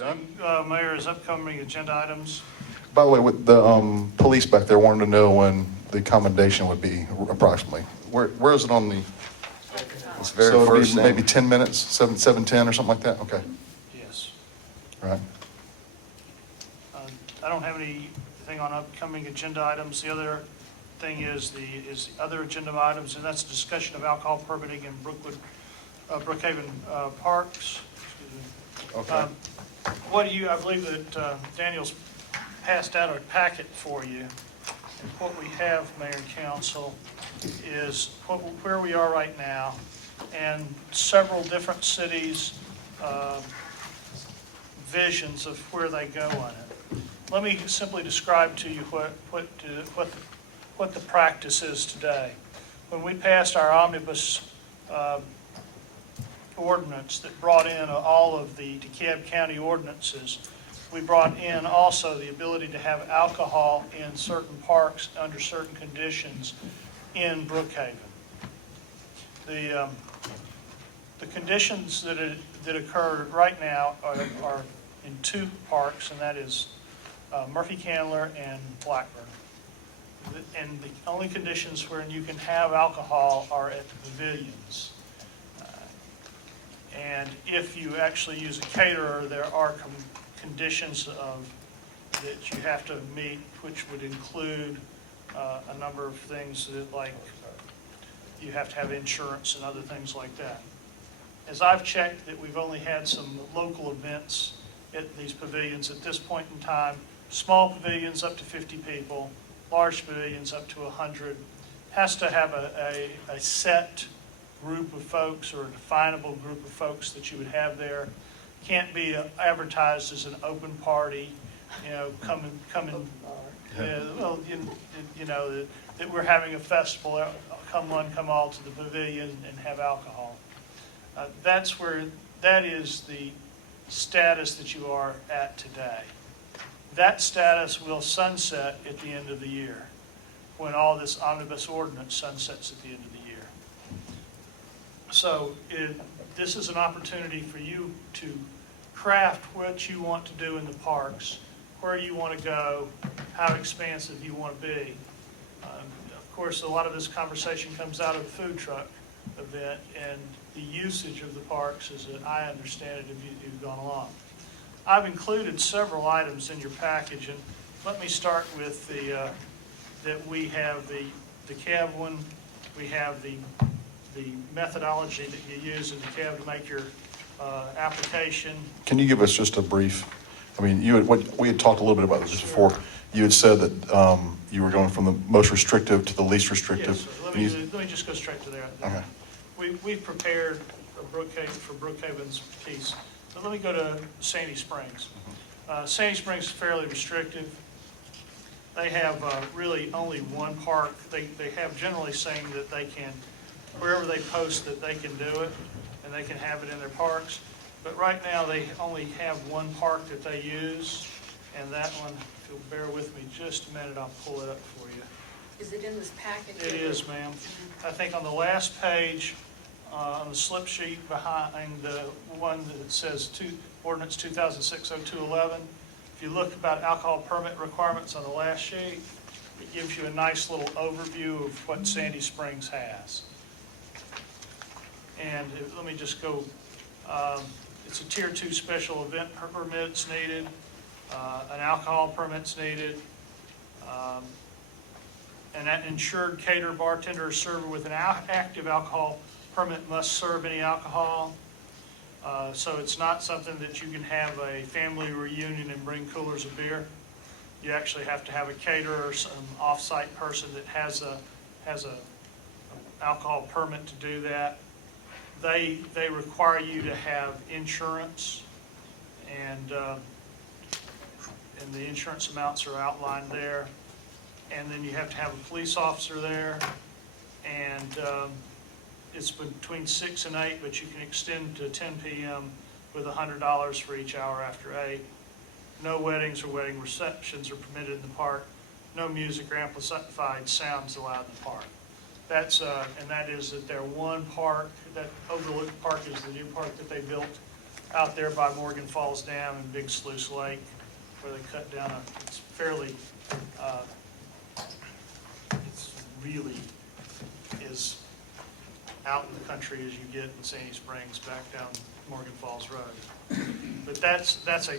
Next thing, Mayor, is upcoming agenda items. By the way, with the police back there wanted to know when the commendation would be approximately. Where is it on the? It's very So it'll be first maybe thing. 10 minutes, 7:10 or something like that? Okay, Yes. all right. I don't have anything on upcoming agenda items. The other thing is the other agenda items, and that's a discussion of alcohol permitting in Brookhaven parks. Excuse me. Okay. What do you, I believe that Daniel's passed out a packet for you. And what we have, Mayor and Council, is where we are right now, and several different cities' visions of where they go on it. Let me simply describe to you what the practice is today. When we passed our omnibus ordinance that brought in all of the DeKalb County ordinances, we brought in also the ability to have alcohol in certain parks under certain conditions in Brookhaven. The conditions that occur right now are in two parks, and that is Murphy Candler and Blackburn. And the only conditions where you can have alcohol are at the pavilions. And if you actually use a caterer, there are conditions that you have to meet, which would include a number of things like you have to have insurance and other things like that. As I've checked, that we've only had some local events at these pavilions at this point in time. Small pavilions up to 50 people, large pavilions up to 100. Has to have a set group of folks or a definable group of folks that you would have there. Can't be advertised as an open party, come and well, that we're having a festival, come one, come all to the pavilion and have alcohol. That is the status that you are at today. That status will sunset at the end of the year, when all this omnibus ordinance sunsets at the end of the year. So this is an opportunity for you to craft what you want to do in the parks, where you want to go, how expansive you want to be. Of course, a lot of this conversation comes out of the food truck event and the usage of the parks as I understand it, if you've gone along. I've included several items in your package, and let me start with that we have the cab one, we have the methodology that you use in the cab to make your application. Can you give us just a brief, we had talked a little bit about this before. You had said that you were going from the most restrictive to the least restrictive. Yes, let me just go straight to there. Okay. We've prepared for Brookhaven's piece. So let me go to Sandy Springs. Sandy Springs is fairly restrictive. They have really only one park. They have generally saying that they can, wherever they post that they can do it, and they can have it in their parks. But right now, they only have one park that they use, and that one, if you'll bear with me just a minute, I'll pull it up for you. Is it in this package? It is, ma'am. I think on the last page, on the slip sheet behind the one that says Ordinance 2006-0211, if you look about alcohol permit requirements on the last sheet, it gives you a nice little overview of what Sandy Springs has. And let me just go, it's a Tier 2 special event permit's needed, an alcohol permit's needed, and an insured caterer, bartender, or server with an active alcohol permit must serve any alcohol. So it's not something that you can have a family reunion and bring coolers of beer. You actually have to have a caterer or some off-site person that has a alcohol permit to do that. They require you to have insurance, and the insurance amounts are outlined there. And then you have to have a police officer there, and it's between 6 and 8, but you can extend to 10 p.m. with $100 for each hour after 8. No weddings or wedding receptions are permitted in the park. No music or amplified sounds allowed in the park. And that is that their one park, that overlooked park is the new park that they built out there by Morgan Falls Dam and Big Sluice Lake, where they cut down it's fairly, it's really is out in the country as you get in Sandy Springs back down Morgan Falls Road. But that's a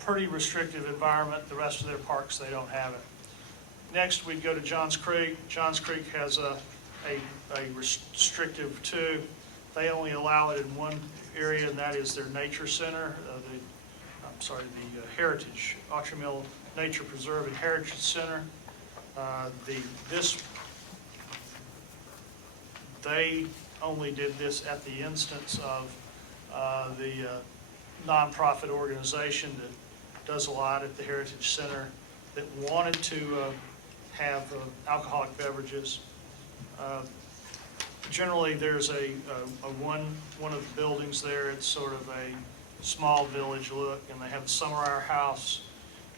pretty restrictive environment. The rest of their parks, they don't have it. Next, we'd go to Johns Creek. Johns Creek has a restrictive too. They only allow it in one area, and that is their nature center, the Heritage, Otter Mill Nature Preserve and Heritage Center. They only did this at the instance of the nonprofit organization that does a lot at the Heritage Center that wanted to have alcoholic beverages. Generally, there's one of the buildings there. It's sort of a small village look, and they have the Summer Hour House,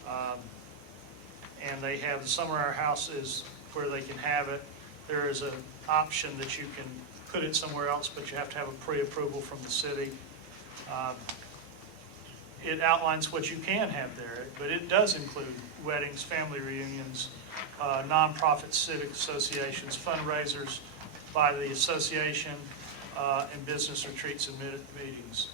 and they have the Summer Hour House is where they can have it. There is an option that you can put it somewhere else, but you have to have a pre-approval from the city. It outlines what you can have there, but it does include weddings, family reunions, nonprofit civic associations, fundraisers by the association, and business retreats and meetings.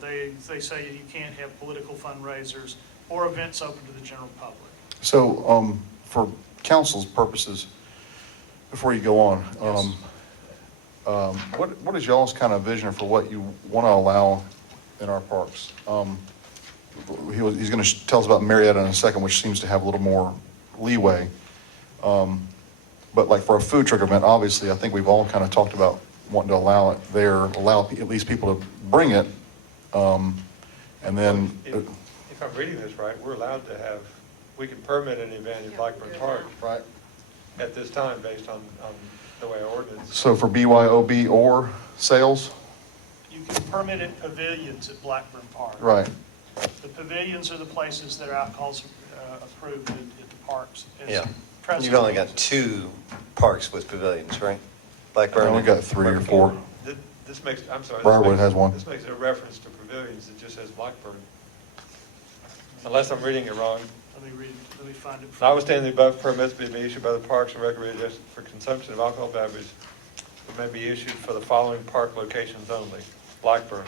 They say you can't have political fundraisers or events open to the general public. So, for council's purposes, before you go on, what is y'all's kind of vision for what you want to allow in our parks? He's going to tell us about Marietta in a second, which seems to have a little more leeway. But like for a food truck event, obviously, I think we've all kind of talked about wanting to allow it there, allow at least people to bring it. And then, If I'm reading this right, we're allowed to have, we can permit an event in Blackburn Park right. at this time based on the way our ordinance. So for BYOB or sales, You can permit it pavilions at Blackburn Park. right? The pavilions are the places that are alcohol's approved at the parks. as Yeah. precedent. You've only got 2 parks with pavilions, right? Blackburn. I only got 3 or 4. This makes, I'm sorry. Briarwood has one. This makes a reference to pavilions that just says Blackburn. Unless I'm reading it wrong. Let me find it. Notwithstanding the above, permits may be issued by the Parks and Recreation District for consumption of alcohol beverages, but may be issued for the following park locations only. Blackburn.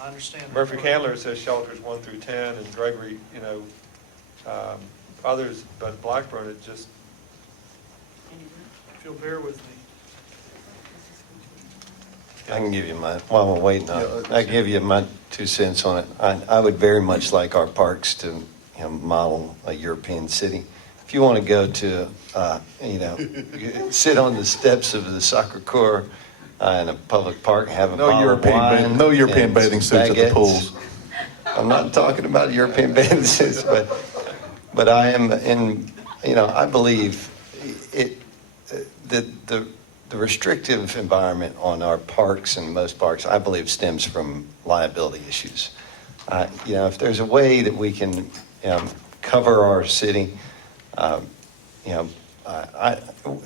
I understand. that. Murphy Candler says shelters 1 through 10, and Gregory, others, but Blackburn, it just, If you'll bear with me. I can give you my, while we're waiting on Yeah, it, I can give you my 2 cents on it. I would very much like our parks to, model a European city. If you want to go to, sit on the steps of the soccer court in a public park, have a bottle of wine. No European and bathing suits at the baguettes. pools. I'm not talking about European bathing suits, but I am in, I believe the restrictive environment on our parks and most parks, I believe, stems from liability issues. If there's a way that we can cover our city,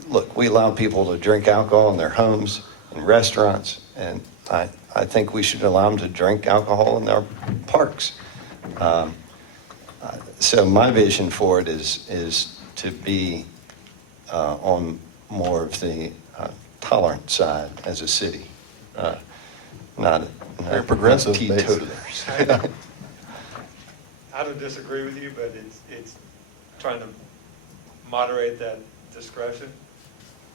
look, we allow people to drink alcohol in their homes, in restaurants, and I think we should allow them to drink alcohol in our parks. So my vision for it is to be on more of the tolerant side as a city, not Very progressive, teetotalers. I don't disagree with you, but it's trying to moderate that discretion.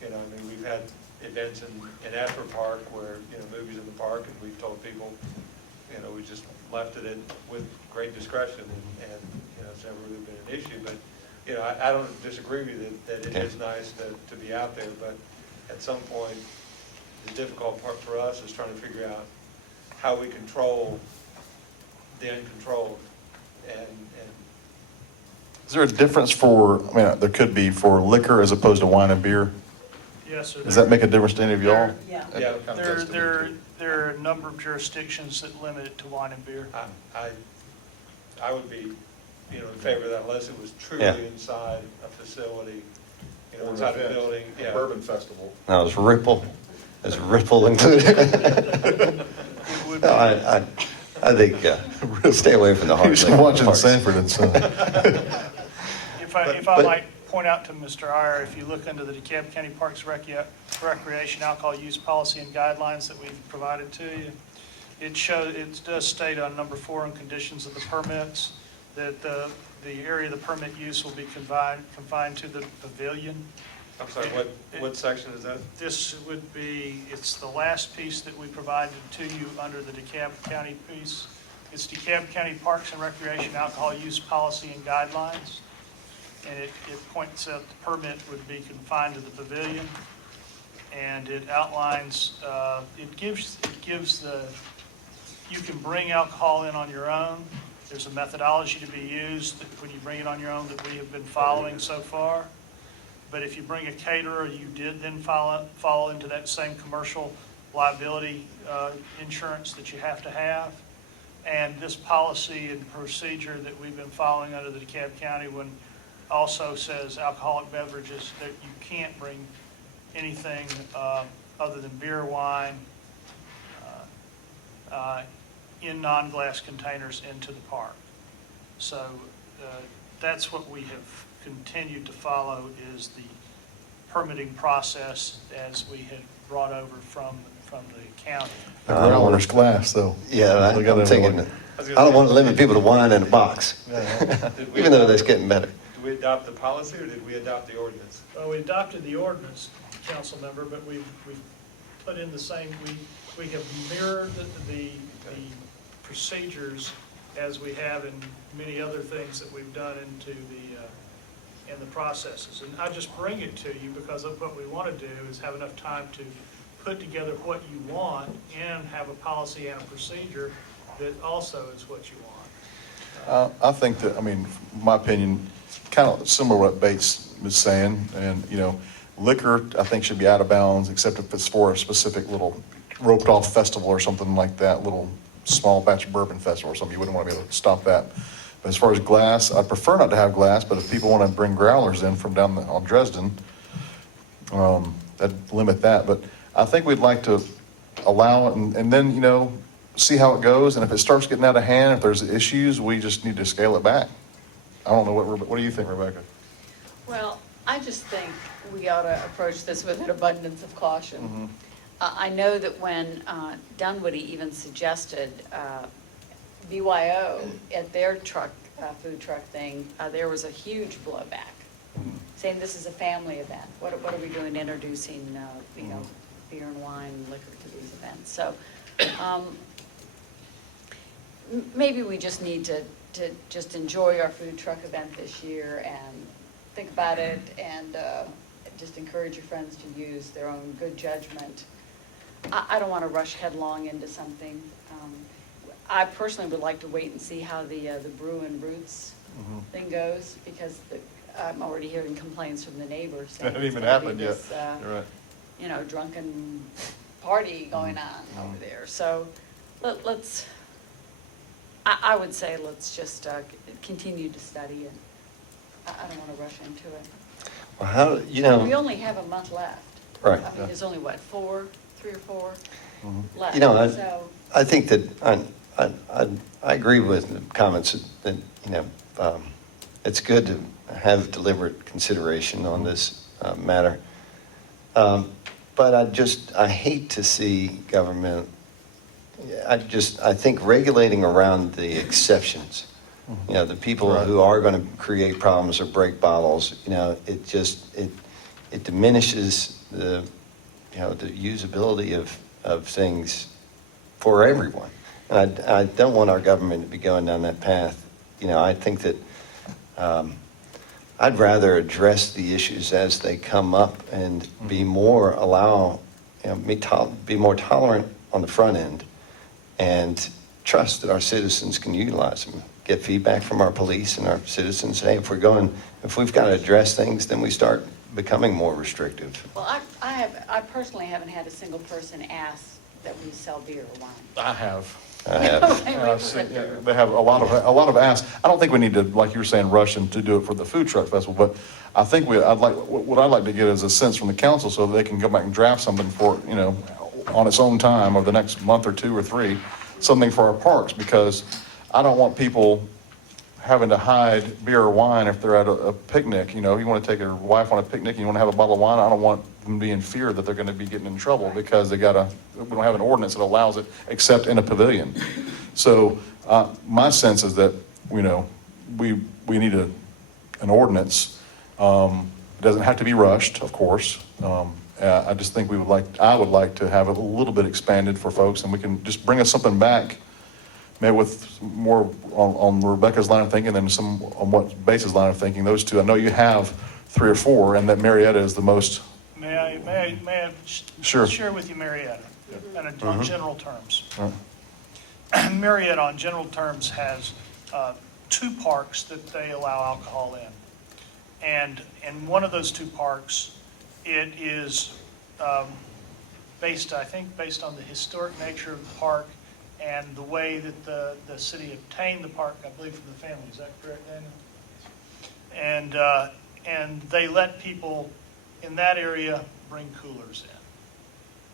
We've had events in Ashford Park where, movies in the park, and we've told people, we just left it with great discretion, and it's never really been an issue. But, I don't disagree with you that it is nice to be out there, but at some point, the difficult part for us is trying to figure out how we control the uncontrolled. And Is there a difference there could be for liquor as opposed to wine and beer? Yes, sir. Does that make a difference to any of y'all? Yeah. Yeah. There are a number of jurisdictions that limit it to wine and beer. I would be, in favor of that unless it was truly Yeah. inside a facility, Or inside a event, building. a bourbon festival. Now, is Ripple There's a ripple included. It would be. No, I think, stay away from the hard. He's liquor watching parks. Sanford and Son. If I But- might point out to Mr. Iyer, if you look under the DeKalb County Parks Recreation Alcohol Use Policy and Guidelines that we've provided to you, it does state on number 4 in conditions of the permits that the area of the permit use will be confined to the pavilion. I'm sorry, what section is that? This would be, it's the last piece that we provided to you under the DeKalb County piece. It's DeKalb County Parks and Recreation Alcohol Use Policy and Guidelines. And it points out the permit would be confined to the pavilion. And it outlines, it gives you can bring alcohol in on your own. There's a methodology to be used when you bring it on your own that we have been following so far. But if you bring a caterer, you did then fall into that same commercial liability insurance that you have to have. And this policy and procedure that we've been following under the DeKalb County one also says alcoholic beverages, that you can't bring anything other than beer, wine, in non-glass containers into the park. So that's what we have continued to follow, is the permitting process as we had brought over from the county. The growler's glass, though. Yeah, We gotta I'm thinking, avoid- I don't want to limit people to wine in a box, Did we even though adopt- that's getting better. Did we adopt the policy or did we adopt the ordinance? Well, we adopted the ordinance, council member, but we've put in the same, we have mirrored the procedures as we have in many other things that we've done in the processes. And I just bring it to you because of what we want to do is have enough time to put together what you want and have a policy and a procedure that also is what you want. I think that, I mean, my opinion, kind of similar to what Bates was saying, and, liquor, I think, should be out of bounds, except if it's for a specific little roped-off festival or something like that, little small batch bourbon festival or something, you wouldn't want to be able to stop that. But as far as glass, I prefer not to have glass, but if people want to bring growlers in from down on Dresden, that'd limit that. But I think we'd like to allow it and then, see how it goes. And if it starts getting out of hand, if there's issues, we just need to scale it back. I don't know, what do you think, Rebecca? Well, I just think we ought to approach this with an abundance of caution. I know that when Dunwoody even suggested BYO at their food truck thing, there was a huge blowback, saying this is a family event. What are we doing introducing, beer and wine and liquor to these events? So maybe we just need to just enjoy our food truck event this year and think about it and just encourage your friends to use their own good judgment. I don't want to rush headlong into something. I personally would like to wait and see how the Brew and Roots thing goes, because I'm already hearing complaints from the neighbors. saying That hasn't even it's gonna be happened yet. this, You're right. Drunken party going on over there. So let's, I would say let's just continue to study it. I don't want to rush into it. Well, how, We only have a month left. Right. I mean, there's only, what, 3 or 4 left? You know, So, I think that I agree with the comments that, it's good to have deliberate consideration on this matter. But I hate to see government, I think regulating around the exceptions, the people Right. who are going to create problems or break bottles, it diminishes the usability of things for everyone. And I don't want our government to be going down that path. I think that I'd rather address the issues as they come up and be more be more tolerant on the front end and trust that our citizens can utilize them. Get feedback from our police and our citizens. Hey, if we've got to address things, then we start becoming more restrictive. well, I personally haven't had a single person ask that we sell beer or wine. I have. I have. Okay, we See, went yeah, through. they have a lot of asks. I don't think we need to, like you were saying, rush and to do it for the food truck festival, but I think what I'd like to get is a sense from the council so they can go back and draft something for, on its own time over the next month or 2 or 3, something for our parks, because I don't want people having to hide beer or wine if they're at a picnic. You want to take your wife on a picnic and you want to have a bottle of wine. I don't want them to be in fear that they're going to be getting in trouble because we don't have an ordinance that allows it except in a pavilion. So my sense is that, we need an ordinance. It doesn't have to be rushed, of course. I just think I would like to have it a little bit expanded for folks, and we can just bring us something back, maybe with more on Rebecca's line of thinking and some on what Base's line of thinking. Those two, I know you have 3 or 4, and that Marietta is the most. May I Sure. share with you Marietta, and on general terms? All right. Marietta, on general terms, has 2 parks that they allow alcohol in. And in one of those 2 parks, it is based on the historic nature of the park and the way that the city obtained the park, I believe, from the family. Is that correct, Daniel? And they let people in that area bring coolers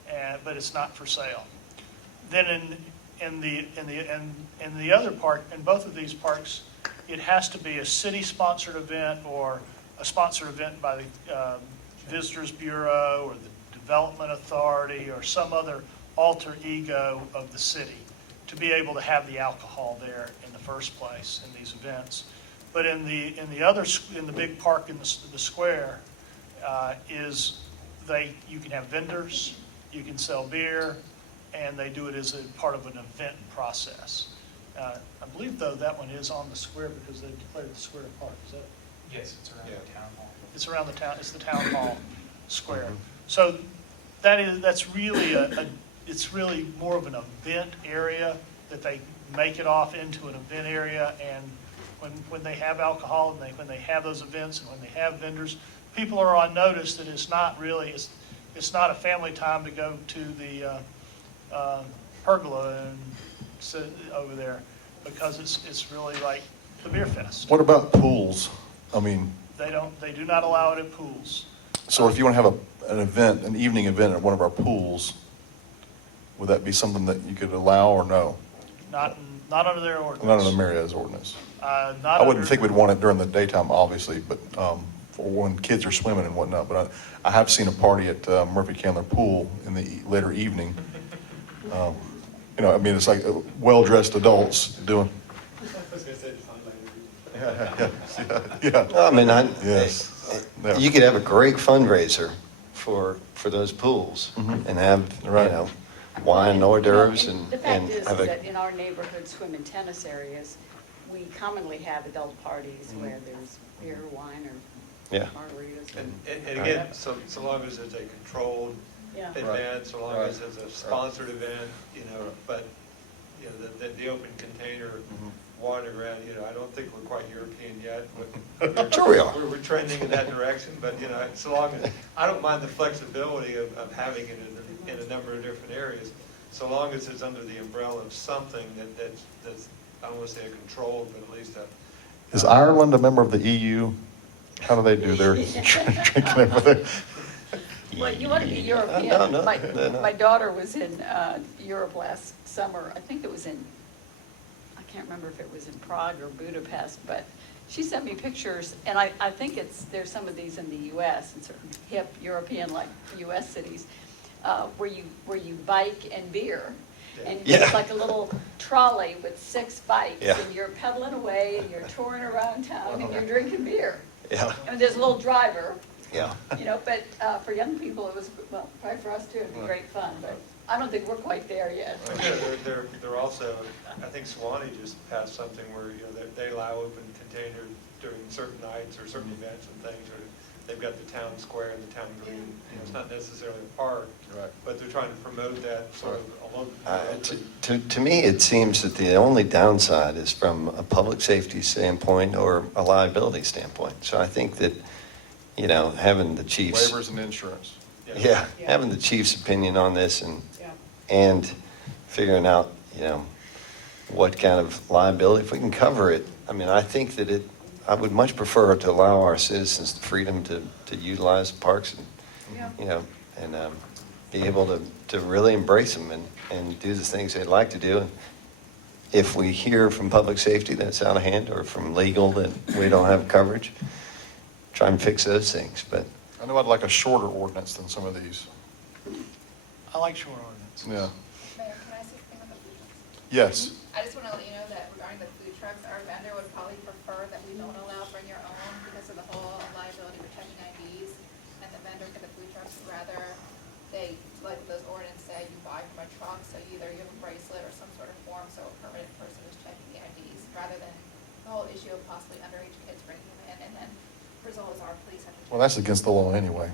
in, but it's not for sale. Then in the other park, in both of these parks, it has to be a city-sponsored event or a sponsored event by the Visitors Bureau or the Development Authority or some other alter ego of the city to be able to have the alcohol there in the first place in these events. But in the big park in the square, you can have vendors, you can sell beer, and they do it as a part of an event process. I believe, though, that one is on the square because they declared the square a park. Is that? Yes, it's around the town hall. It's around the town. It's the town hall square. So that's really it's really more of an event area that they make it off into an event area. And when they have alcohol and when they have those events and when they have vendors, people are on notice that it's not a family time to go to the pergola and sit over there because it's really like the beer fest. What about pools? I mean, They do not allow it at pools. so if you want to have an evening event at one of our pools, would that be something that you could allow or no? Not under their ordinance. Not under Marietta's ordinance. Not I wouldn't under- think we'd want it during the daytime, obviously, but for when kids are swimming and whatnot. But I have seen a party at Murphy Candler Pool in the later evening. It's like well-dressed adults doing. Yeah. I mean, Yes. Yeah. you could have a great fundraiser for those pools and have, Right. wine, hors d'oeuvres and The fact is have that in our neighborhood swim and tennis areas, we commonly have adult parties where there's beer, wine, or Yeah. margaritas. And again, so long as it's a controlled Yeah. event, so long as it's a sponsored event, but, the open container wandering around, I don't think we're quite European yet. Sure we are. We're trending in that direction, but, so long as, I don't mind the flexibility of having it in a number of different areas, so long as it's under the umbrella of something that's, I don't want to say a controlled, but at least a. Is Ireland a member of the EU? How do they do their drinking over there? Well, you want to be European. No. My daughter was in Europe last summer. I think it was I can't remember if it was in Prague or Budapest, but she sent me pictures, and I think there's some of these in the U.S., in certain hip European, like U.S. cities, where you bike and beer. And Yeah. it's like a little trolley with 6 bikes, Yeah. and you're pedaling away, and you're touring around town, and you're drinking beer. Yeah. And there's a little driver, Yeah. but for young people, it was, well, probably for us too, it'd be great fun, but I don't think we're quite there yet. They're also, I think Swanee just passed something where, they allow open container during certain nights or certain events and things, or they've got the town square and the town green. It's not necessarily a park, Right. but they're trying to promote that sort of along. To me, it seems that the only downside is from a public safety standpoint or a liability standpoint. So I think that, having the chief's. Waivers and insurance. Yeah, having the chief's opinion on this Yeah. and figuring out, what kind of liability, if we can cover it. I mean, I think that I would much prefer to allow our citizens the freedom to utilize parks and, you know, and be able to really embrace them and do the things they'd like to do. And if we hear from public safety that's out of hand, or from legal that we don't have coverage, try and fix those things. But I know I'd like a shorter ordinance than some of these. I like short ordinances. Yeah. Mayor, can I say something about the food trucks? Yes. I just want to let you know that regarding the food trucks, our vendor would probably prefer that we don't allow bring your own because of the whole liability for checking IDs. And the vendor for the food trucks would rather they, like those ordinance say, you buy from a truck, so either you have a bracelet or some sort of form, so a permanent person is checking the IDs, rather than the whole issue of possibly underage kids bringing them in, and then result is our police have to. Well, that's against the law anyway.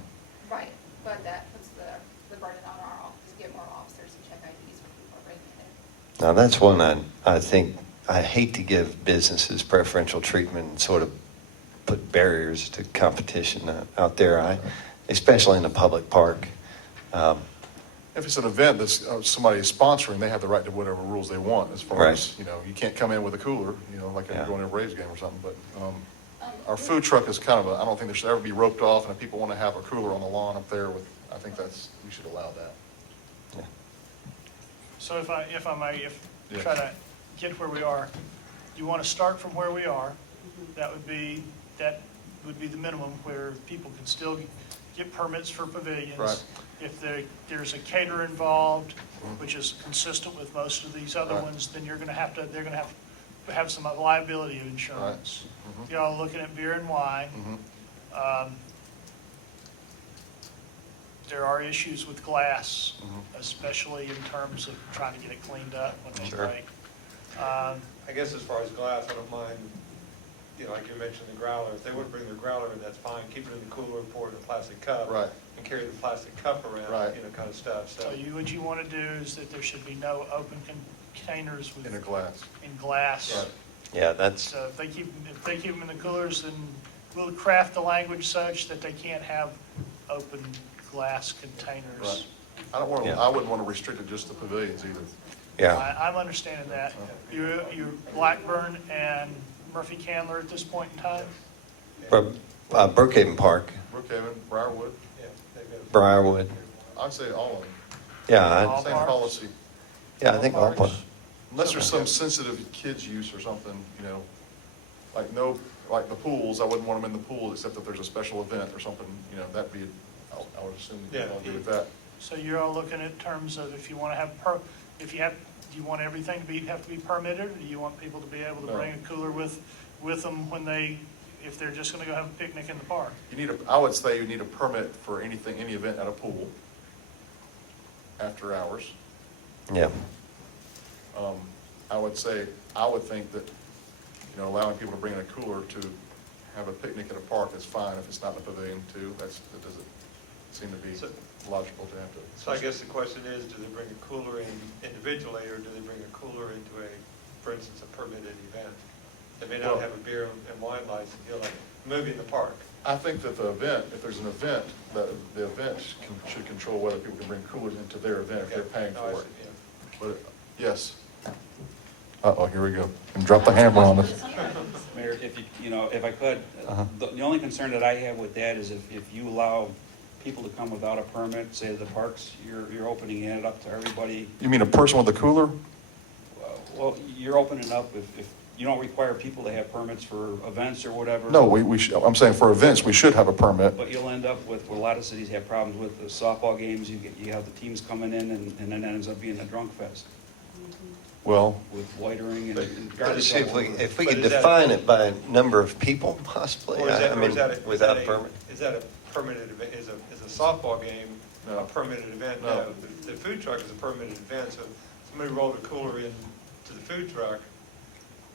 Right, but that puts the burden on our office, to get more officers to check IDs when people are bringing it in. now that's one I think, I hate to give businesses preferential treatment and sort of put barriers to competition out there, especially in a public park. If it's an event that's somebody is sponsoring, they have the right to whatever rules they want as far Right. as, you know, you can't come in with a cooler, you know, like if Yeah. you're going to a Braves game or something, but our food truck is kind of I don't think there should ever be roped off, and if people want to have a cooler on the lawn up there I think we should allow that. Yeah. So if I may, Yes. try to get where we are, you want to start from where we are. That would be the minimum, where people can still get permits for pavilions. Right. If there's a caterer involved, which is consistent with most of these other Right. ones, then they're going to have some liability insurance. Mhm. You know, looking at beer and wine. Mhm. There are issues with glass, Mhm. especially in terms of trying to get it cleaned up when they Sure. break. I guess as far as glass, I don't mind, you know, like you mentioned the growler, if they would bring their growler in, that's fine, keep it in the cooler, pour it in a plastic cup. Right. And carry the plastic cup around, Right. you know, kind of stuff, So what you want to do is that there should be no open containers In a glass. in glass. Right. Yeah, that's, So if they keep them in the coolers, then we'll craft the language such that they can't have open glass containers. Right. I wouldn't want to restrict it just to pavilions either. yeah. I'm understanding that. You're Blackburn and Murphy Candler at this point in time? From Brookhaven Park, Brookhaven, Briarwood, Yeah, they've got- Briarwood, I'd say all of them. yeah, All Same parks? policy. I think all, parks? Unless there's some sensitive kids use or something, you know, like the pools, I wouldn't want them in the pool except if there's a special event or something, you know, I would assume you'd all agree with that. So you're all looking at terms of if you want to have, do you want everything to have to be permitted? Or do you want people to be able to No. bring a cooler with them if they're just going to go have a picnic in the park? I would say you need a permit for any event at a pool after hours. yeah. I would think that, you know, allowing people to bring in a cooler to have a picnic at a park is fine if it's not in a pavilion too. That doesn't seem to be So- logical to have to. So I guess the question is, do they bring a cooler in individually, or do they bring a cooler into for instance, a permitted event? They may not Well- have a beer and wine license, you know, like a movie in the park. I think that if there's an event, that the event should control whether people can bring coolers into their event if they're paying No, I for see, it. yeah. But, yes. Uh-oh, here we go. And drop the hammer on us. Mayor, if I could, Uh-huh. the only concern that I have with that is if you allow people to come without a permit, say the parks, you're opening it up to everybody. You mean a person with a cooler? Well, you're opening up if you don't require people to have permits for events or whatever. No, I'm saying for events, we should have a permit. But you'll end up with what a lot of cities have problems with, the softball games, you have the teams coming in and then it ends up being a drunk fest Well, with loitering and But garbage. see, if all we, over. if we But could is that- define it by number of people, possibly, Or is that- I or mean, is that a- without is that permit. Is that a permitted event, is a softball game No. a permitted event? No. The food truck is a permitted event, so if somebody rolled a cooler in to the food truck,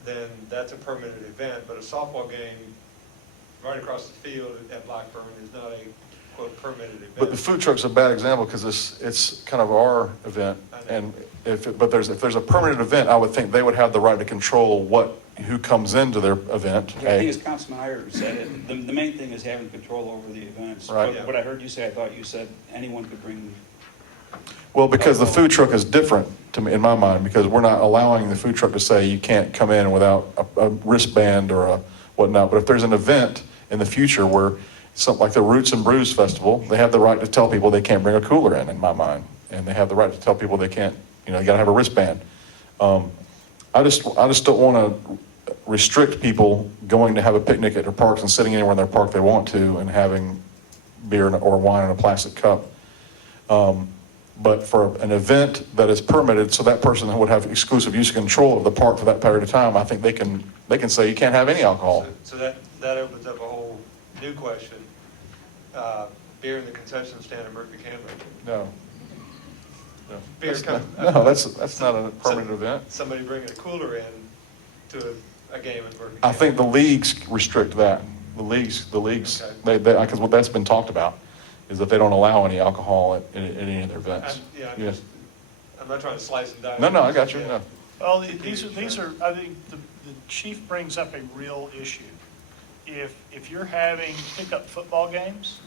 then that's a permitted event, but a softball game right across the field at Blackburn is not a quote permitted event. but the food truck's a bad example because it's kind of our event. I know. And if there's a permanent event, I would think they would have the right to control who comes into their event. Yeah, I think as Councilman Iyer said it, the main thing is having control over the events. Right. What I heard you say, I thought you said anyone could bring. Well, because the food truck is different to me, in my mind, because we're not allowing the food truck to say you can't come in without a wristband or a whatnot. But if there's an event in the future where something like the Roots and Brews Festival, they have the right to tell people they can't bring a cooler in my mind. And they have the right to tell people they can't, you gotta have a wristband. I just don't wanna restrict people going to have a picnic at their parks and sitting anywhere in their park they want to and having beer or wine in a plastic cup. But for an event that is permitted, so that person would have exclusive use and control of the park for that period of time, I think they can say you can't have any alcohol. So that opens up a whole new question. Beer in the concession stand at Murphy Canyon. No. Beer No, that's not a permanent event. Somebody bringing a cooler in to a game at Murphy Canyon. I think the leagues restrict that. The leagues, Okay. because what that's been talked about is that they don't allow any alcohol at any of their events. Yes. I'm not trying to slice and dice. No, I got you, Yeah. no. Well, these are, I think the chief brings up a real issue. If you're having pickup football games,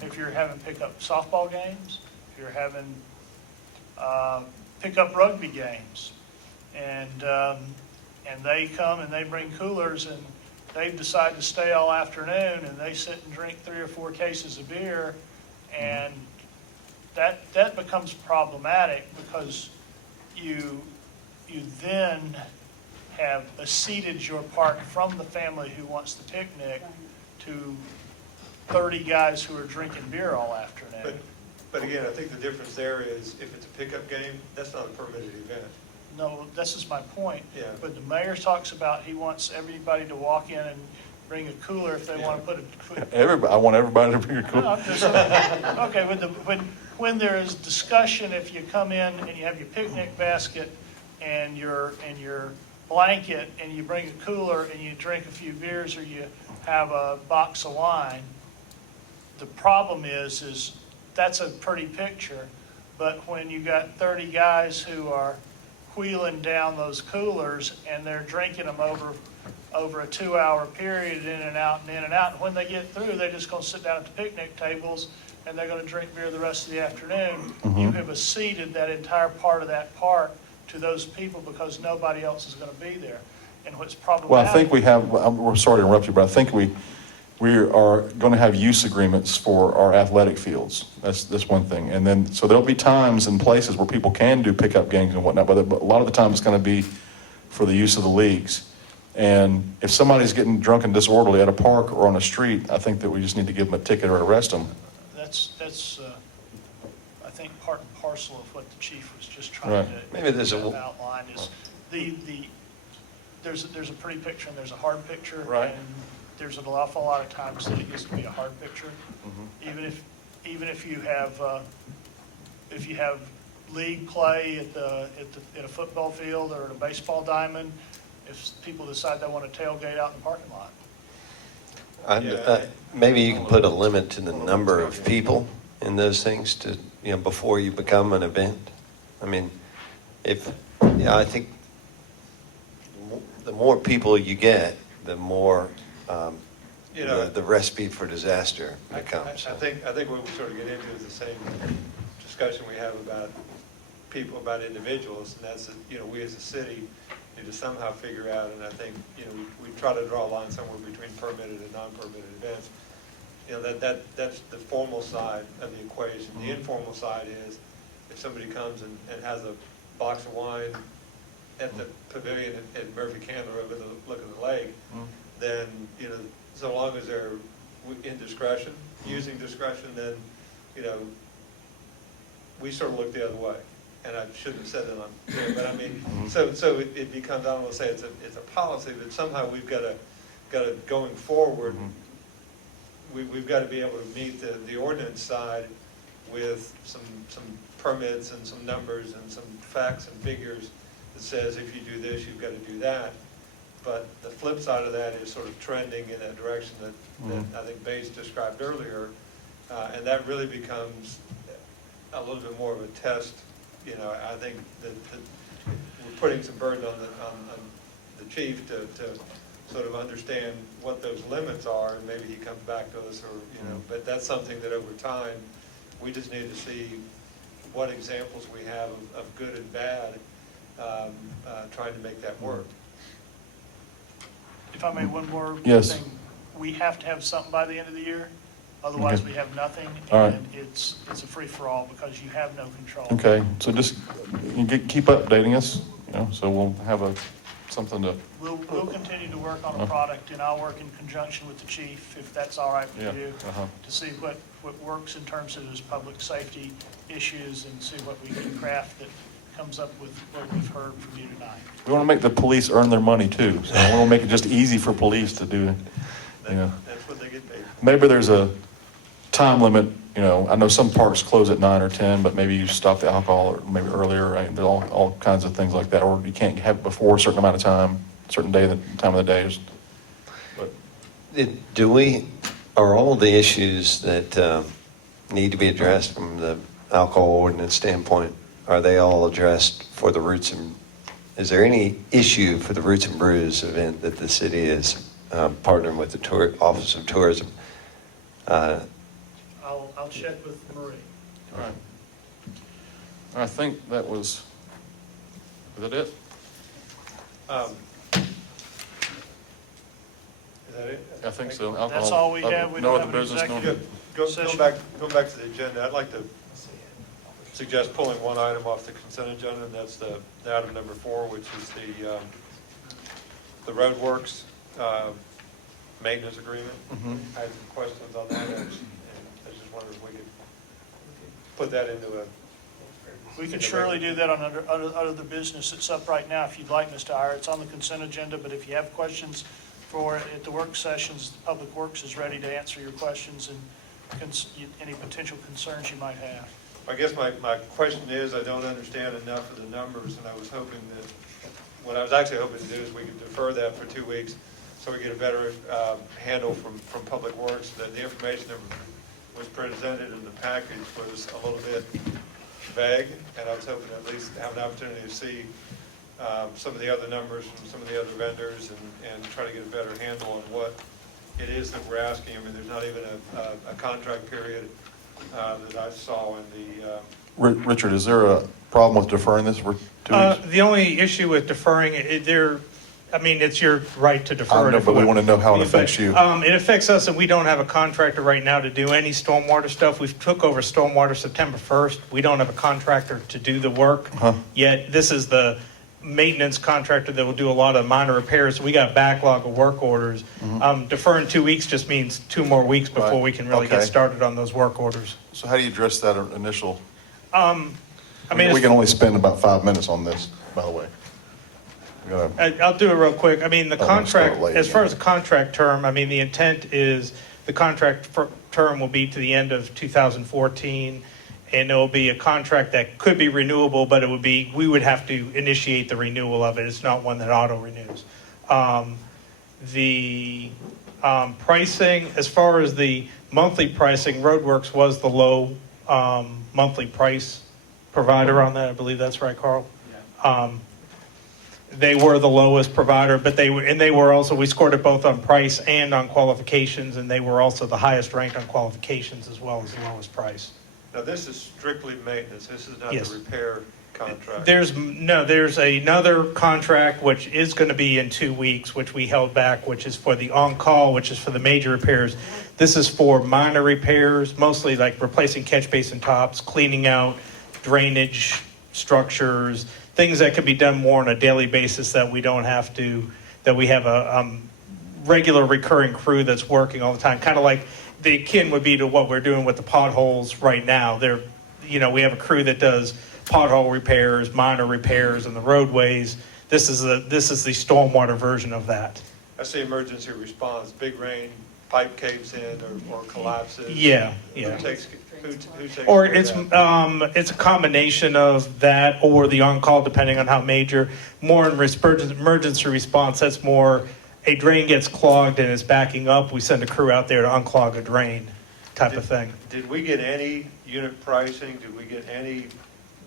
if you're having pickup softball games, if you're having pickup rugby games, and they come and they bring coolers and they decide to stay all afternoon and they sit and drink 3 or 4 cases of beer, and that becomes problematic because you then have acceded your park from the family who wants the picnic to 30 guys who are drinking beer all afternoon. But again, I think the difference there is if it's a pickup game, that's not a permitted event. No, this is my point. Yeah. But the mayor talks about he wants everybody to walk in and bring a cooler if they want to put a. I want everybody to bring a No, cooler. I'm just- Okay, when there is discussion, if you come in and you have your picnic basket and your blanket and you bring a cooler and you drink a few beers or you have a box of wine, the problem is that's a pretty picture. But when you got 30 guys who are wheeling down those coolers and they're drinking them over a 2-hour period, in and out and in and out, and when they get through, they're just going to sit down at the picnic tables and they're going to drink beer the rest of the afternoon. You have acceded that entire part of that park to those people because nobody else is going to be there. And what's problematic. Well, I think we have, we're sorry to interrupt you, but I think we are going to have use agreements for our athletic fields. That's one thing. And then, so there'll be times and places where people can do pickup games and whatnot, but a lot of the time it's going to be for the use of the leagues. And if somebody's getting drunk and disorderly at a park or on a street, I think that we just need to give them a ticket or arrest them. That's I think part and parcel of what the chief was just trying to Maybe there's outline is there's a pretty picture and there's a hard picture. Right. And there's an awful lot of times that it gets to be a hard picture. Even if you have league play at a football field or at a baseball diamond, if people decide they want to tailgate out in the parking lot. Maybe you can put a limit to the number of people in those things to, before you become an event. I mean, I think the more people you get, the more the recipe for disaster becomes. I think what we sort of get into is the same discussion we have about people, about individuals, and that's that, we as a city need to somehow figure out, and I think, we try to draw a line somewhere between permitted and non-permitted events. That's the formal side of the equation. The informal side is if somebody comes and has a box of wine at the pavilion at Murphy Candler overlooking the lake, then, so long as they're in discretion, using discretion, then, we sort of look the other way. And I shouldn't have said that on here, but I mean, so it becomes, I don't want to say it's a policy, but somehow we've got to going forward, we've got to be able to meet the ordinance side with some permits and some numbers and some facts and figures that says if you do this, you've got to do that. But the flip side of that is sort of trending in that direction that I think Bates described earlier, and that really becomes a little bit more of a test. I think that we're putting some burden on the chief to sort of understand what those limits are, and maybe he comes back to us, or but that's something that over time we just need to see what examples we have of good and bad, trying to make that work. If I may, one more Yes. thing. We have to have something by the end of the year, otherwise Okay. we have nothing. All right. And it's a free-for-all because you have no control. Okay, so just keep updating us, so we'll have something to, We'll continue to work on a product, and I'll work in conjunction with the chief, if that's all right with Yeah, you, uh-huh. to see what works in terms of those public safety issues and see what we can craft that comes up with what we've heard from you tonight. we want to make the police earn their money too. So we want to make it just easy for police to do, That's what they get paid for. Maybe there's a time limit, I know some parks close at 9 or 10, but maybe you stop the alcohol or maybe earlier, right? There's all kinds of things like that, or you can't have it before a certain amount of time, certain time of the day. But Are all the issues that need to be addressed from the alcohol ordinance standpoint, are they all addressed for the is there any issue for the Roots and Brews event that the city is partnering with the Office of Tourism? I'll check with Marie. All right. I think that was that it? Is that it? I think so. That's Alcohol, all we have. We no don't other have an business, no- executive. Going back to the agenda, I'd like to suggest pulling one item off the consent agenda, and that's the item number 4, which is the roadworks maintenance agreement. Mhm. I had some questions on that, and I just wondered if we could put that into a. We can surely do that on other business that's up right now if you'd like, Mr. Iyer. It's on the consent agenda, but if you have questions for it at the work sessions, Public Works is ready to answer your questions and any potential concerns you might have. I guess my question is, I don't understand enough of the numbers, and I was hoping that, what I was actually hoping to do is we could defer that for 2 weeks so we get a better handle from Public Works. That the information that was presented in the package was a little bit vague, and I was hoping to at least have an opportunity to see some of the other numbers from some of the other vendors and try to get a better handle on what it is that we're asking. I mean, there's not even a contract period that I saw in the. Richard, is there a problem with deferring this for 2 weeks? The only issue with deferring, it's your right to defer. I know, if but we you want to know how it But, affects you. It affects us, and we don't have a contractor right now to do any stormwater stuff. We've took over stormwater September 1st. We don't have a contractor to do the work. Yet this is the maintenance contractor that will do a lot of minor repairs. So we got a backlog of work orders. Deferring 2 weeks just means 2 more weeks before Right. we can really get Okay. started on those work orders. So how do you address that initial? We We can only spend about 5 minutes on this, by the way. We gotta- I'll do it real quick. The I don't wanna contract, start late as far again. as the contract term, the intent is the contract term will be to the end of 2014, and it will be a contract that could be renewable, but we would have to initiate the renewal of it. It's not one that auto-renews. The pricing, as far as the monthly pricing, Roadworks was the low monthly price provider on that. I believe that's right, Carl? They were the lowest provider, but we scored it both on price and on qualifications, and they were also the highest ranked on qualifications as well as the lowest price. Now, this is strictly maintenance. This is not Yes. the repair contract. There's another contract which is going to be in 2 weeks, which we held back, which is for the on-call, which is for the major repairs. This is for minor repairs, mostly like replacing catch basin tops, cleaning out drainage structures, things that can be done more on a daily basis that we have a regular recurring crew that's working all the time, kind of like the akin would be to what we're doing with the potholes right now. We have a crew that does pothole repairs, minor repairs on the roadways. This is the stormwater version of that. That's the emergency response. Big rain, pipe caves in or collapses. Yeah. Who takes Or care of it's that? it's a combination of that or the on-call, depending on how major. More in emergency response, that's more a drain gets clogged and is backing up. We send a crew out there to unclog a drain, type of thing. Did we get any unit pricing? Did we get any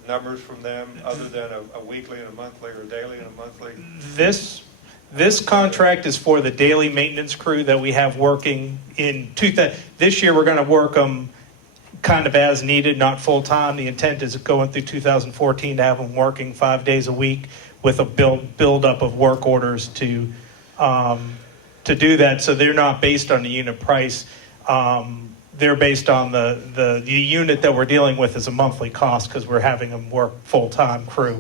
numbers from them other than a weekly and a monthly or daily and a monthly? This contract is for the daily maintenance crew that we have working in this year. We're going to work them kind of as needed, not full-time. The intent is going through 2014 to have them working 5 days a week with a build-up of work orders to do that. So they're not based on the unit price. They're based on the unit that we're dealing with is a monthly cost because we're having them work full-time crew.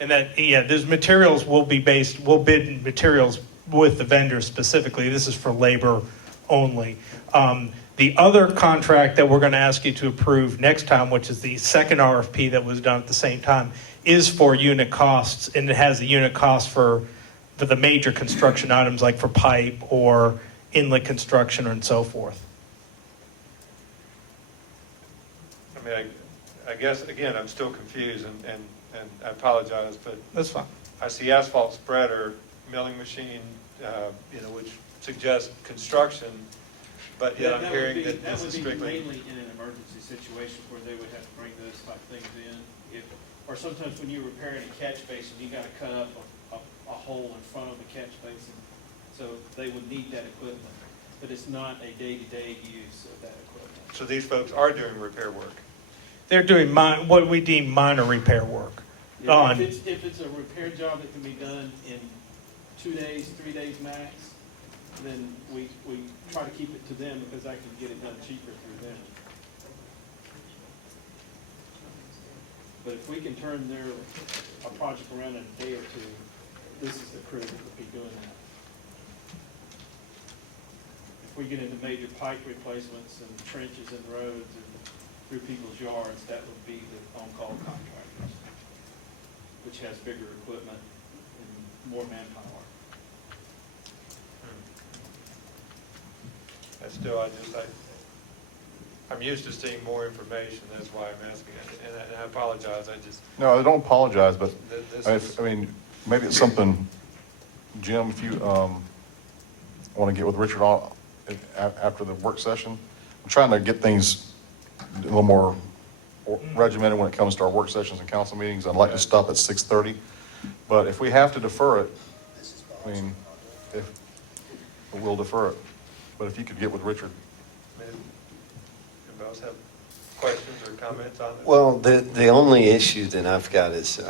And that, yeah, there's materials we'll bid materials with the vendor specifically. This is for labor only. The other contract that we're going to ask you to approve next time, which is the second RFP that was done at the same time, is for unit costs, and it has the unit cost for the major construction items like for pipe or inlet construction and so forth. I mean, I guess, again, I'm still confused, and I apologize, but That's fine. I see asphalt spreader, milling machine, which suggests construction, but yet I'm hearing that this is That would strictly. be mainly in an emergency situation where they would have to bring those type things in. Or sometimes when you're repairing a catch basin, you gotta cut up a hole in front of the catch basin. So they would need that equipment, but it's not a day-to-day use of that equipment. So these folks are doing repair work. They're doing what we deem minor repair work. If it's a repair job that can be done in 2 days, 3 days max, then we try to keep it to them because I can get it done cheaper through them. But if we can turn a project around in a day or two, this is the crew that would be doing that. If we get into major pipe replacements and trenches and roads and through people's yards, that would be the on-call contractors, which has bigger equipment and more manpower. I'm used to seeing more information, that's why I'm asking it, and I apologize, No, I don't apologize, but this I is, mean, maybe it's something, Jim, if you want to get with Richard on after the work session. I'm trying to get things a little more regimented when it comes to our work sessions and council meetings. I'd like to stop at 6:30, but if we have to defer it, I mean, we'll defer it. But if you could get with Richard. anybody else have questions or comments on it? Well, the only issue that I've got is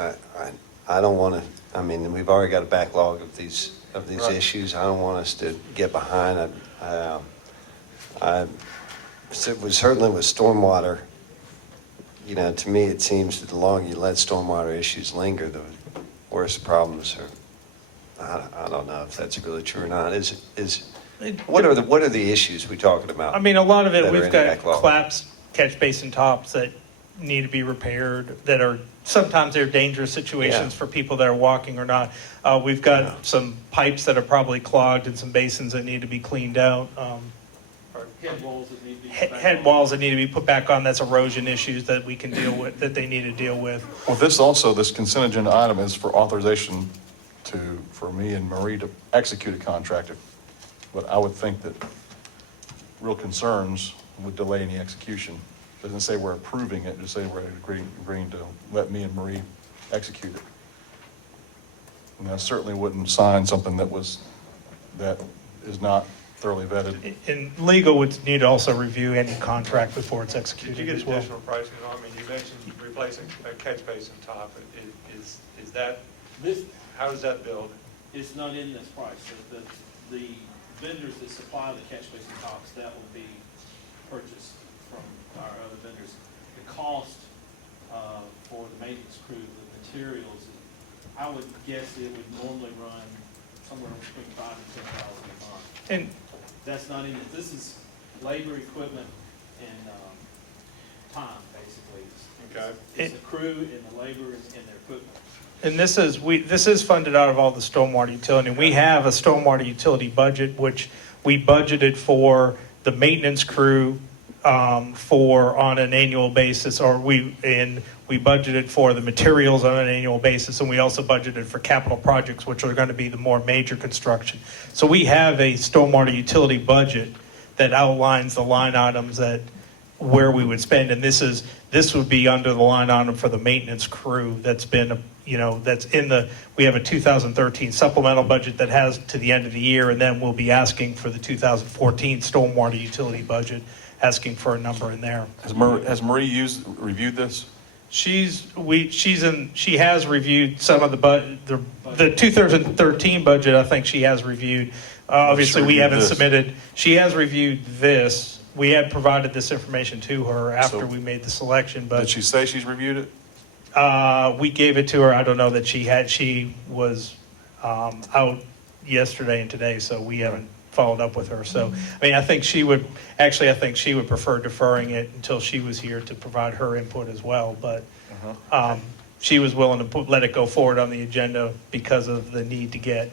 I don't want to, I mean, we've already got a backlog of these Right. issues. I don't want us to get behind. Certainly with stormwater, to me, it seems that the longer you let stormwater issues linger, the worse the problems are. I don't know if that's really true or not. What are the issues we're talking about? I mean, a lot of it, that are we've in the got backlog? collapsed catch basin tops that need to be repaired, that are, sometimes they're dangerous situations Yeah. for people that are walking or not. We've got some pipes that are probably clogged and some basins that need to be cleaned out. Head walls that need to be. put back Head on. walls that need to be put back on, that's erosion issues that we can deal with, that they need to deal with. Well, this consent agenda item is for authorization for me and Marie to execute a contract. But I would think that real concerns would delay any execution. Doesn't say we're approving it, just say we're agreeing to let me and Marie execute it. And I certainly wouldn't sign something that is not thoroughly vetted. And legal would need to also review any contract before it's Did you executed get as well. additional pricing on, I mean, you mentioned replacing a catch basin top, is that, This, how does that build? it's not in this price. The vendors that supply the catch basin tops, that will be purchased from our other vendors. The cost for the maintenance crew, the materials, I would guess it would normally run somewhere between $5,000 and $10,000 a month. And That's not in it. This is labor, equipment, and time, basically. Okay. It's the crew and the laborers and their equipment. And this is funded out of all the stormwater utility. And we have a stormwater utility budget, which we budgeted for the maintenance crew for on an annual basis, or we budgeted for the materials on an annual basis, and we also budgeted for capital projects, which are going to be the more major construction. So we have a stormwater utility budget that outlines the line items that where we would spend, and this would be under the line item for the maintenance crew that's been, that's in we have a 2013 supplemental budget that has to the end of the year, and then we'll be asking for the 2014 stormwater utility budget asking for a number in there. Has Marie reviewed this? She has reviewed some of the 2013 budget, I think she has reviewed. Obviously, we reviewed haven't this. submitted, she has reviewed this. We had provided this information to her after So- we made the selection, but. Did she say she's reviewed it? We gave it to her. I don't know that she was out yesterday and today, so we haven't followed up with her. So, I mean, I think she would prefer deferring it until she was here to provide her input as well. But she was willing to let it go forward on the agenda because of the need to get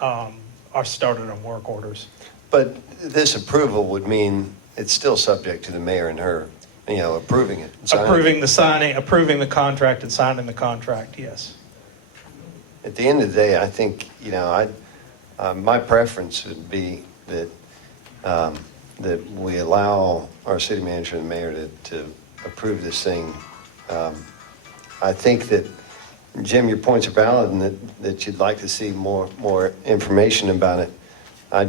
our started on work orders. But this approval would mean it's still subject to the mayor and her, approving it. and signing it. Approving the contract and signing the contract, yes. At the end of the day, I think, my preference would be that, that we allow our city manager and mayor to approve this thing. I think that, Jim, your points are valid and that you'd like to see more information about it. I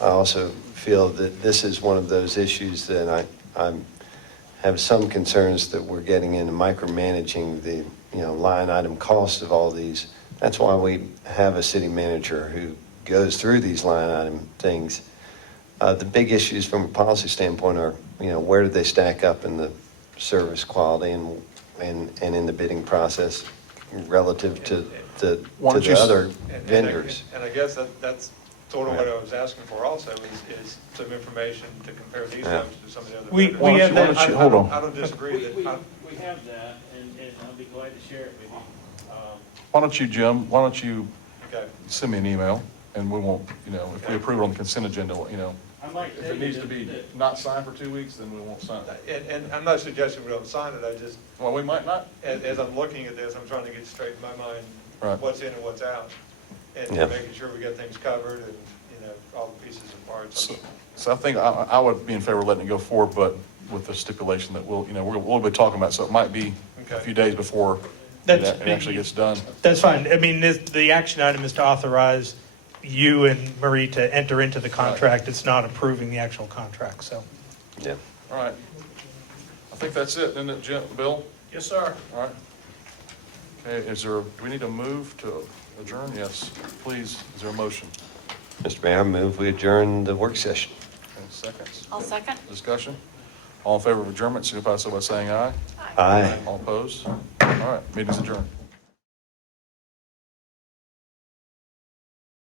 also feel that this is one of those issues that I have some concerns that we're getting into micromanaging the, line item cost of all these. That's why we have a city manager who goes through these line item things. The big issues from a policy standpoint are, where do they stack up in the service quality and in the bidding process relative to the other vendors. And I guess that's sort of what I was asking for also, is some information to compare these Yeah. ones to some of the other We vendors. have that- Hold on. I don't disagree We that, we have that, and I'll be glad to share it with you. Why don't you, Jim, okay. send me an email, and we won't, if we approve it on the consent agenda, I might if tell it you needs to be that not signed for 2 weeks, then we won't sign it. And I'm not suggesting we don't sign it, I just, Well, we might not. as I'm looking at this, I'm trying to get straight in my mind Right. what's in and what's out. And Yeah. making sure we get things covered and, all the pieces and parts. So I think I would be in favor of letting it go forward, but with the stipulation that we'll be talking about, so it might be a Okay. few days before That's- it actually gets done. That's fine. I mean, the action item is to authorize you and Marie to enter into the contract. It's not approving the actual contract, so. Yeah. All right. I think that's it, isn't it, Jim, Bill? Yes, sir. All right. Okay, do we need to move to adjourn? Yes, please. Is there a motion? Mr. Mayor, I move we adjourn the work session. Okay, seconds. I'll second. Discussion? All in favor of adjournment, signify so by saying aye. Aye. All opposed? All right, meeting's adjourned.